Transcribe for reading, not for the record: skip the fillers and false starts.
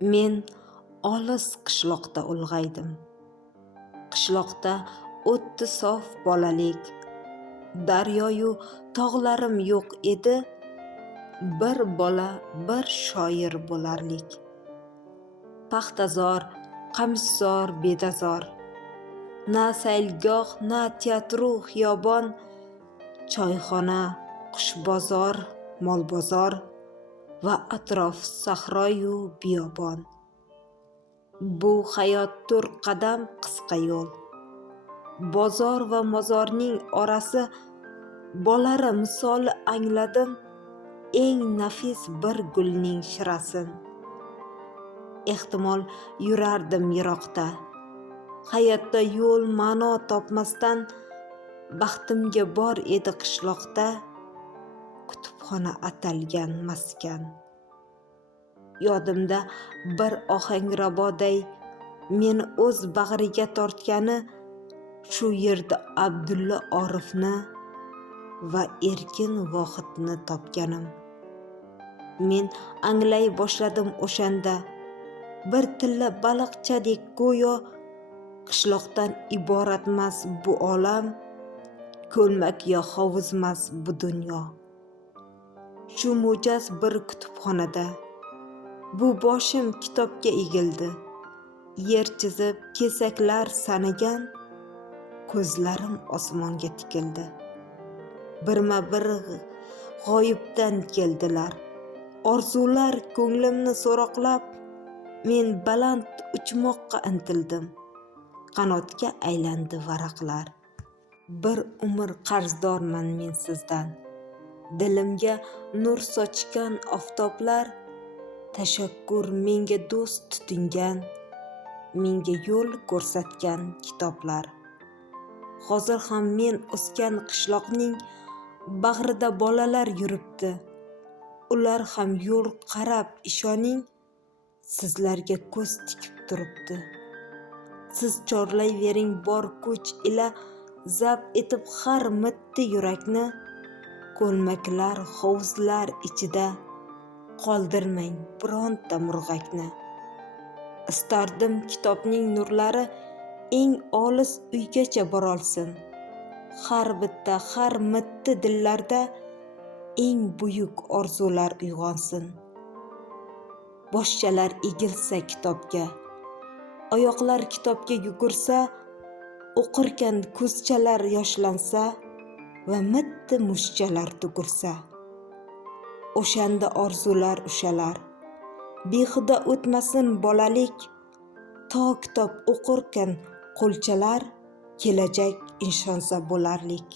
Men olis qishloqda ulg'aydim. Qishloqda o'tdi sof bolalik. Daryoyu tog'larim yo'q edi. Bir bola, bir shoir bo'larlik. Paxtazor, qamishzor, bedazor. Na saylgoh, na teatru xiyobon, choyxona, qushbozor, molbozor va atrof sahroyu biyobon. Bu hayot to'rt qadam qisqa yo'l. Bozor va mozorning orasi bolari misoli angladim eng nafis bir gulning shirasin. Ehtimol yurardim yiroqda. Hayotda yo'l ma'no topmasdan baxtimga bor edi qishloqda kutubxona atalgan maskan. Yodimda bir ohangraboday meni o'z bag'riga tortgani shu yerda Abdulla Orifni va Erkin Vohidni topganim. Men anglay boshladim o'shanda, bir tilla baliqchadek go'yo qishloqdan iboratmas bu olam, ko'lmak yo hovuzmas bu dunyo. Shu mo'jaz bir kutubxonada bu boshim kitobga egildi. Yer chizib kesaklar sanagan ko'zlarim osmonga tikildi. Birma-bir g'oyibdan keldilar. Orzular ko'nglimni so'roqlab, men baland uchmoqqa intildim. Qanotga aylandi varaqlar. Bir umr qarzdorman men sizdan. Dilimga nur sochgan oftoblar, tashakkur menga do'st tutingan, menga yo'l ko'rsatgan kitoblar. Hozir ham men o'sgan qishloqning bag'rida bolalar yuribdi. Ular ham yo'l qarab ishoning, sizlarga ko'z tikib turibdi. Siz chorlayvering bor kuch ila zabt etib har mitti yurakni, ko'lmaklar, hovuzlar ichida qoldirmang bironta murg'akni. Istardim kitobning nurlari eng olis uygacha borolsin. Har bitta, har mitti dillarda eng buyuk orzular uyg'onsin. Boshchalar egilsa kitobga, oyoqlar kitobga yugursa, o'qirkan ko'zchalar yoshlansa va mitti mushchalar tugursa. O'shanda orzular ushalar, behuda o'tmasin bolalik, to kitob o'qirkan qo'lchalar kelajak inshonsa bo'larlik.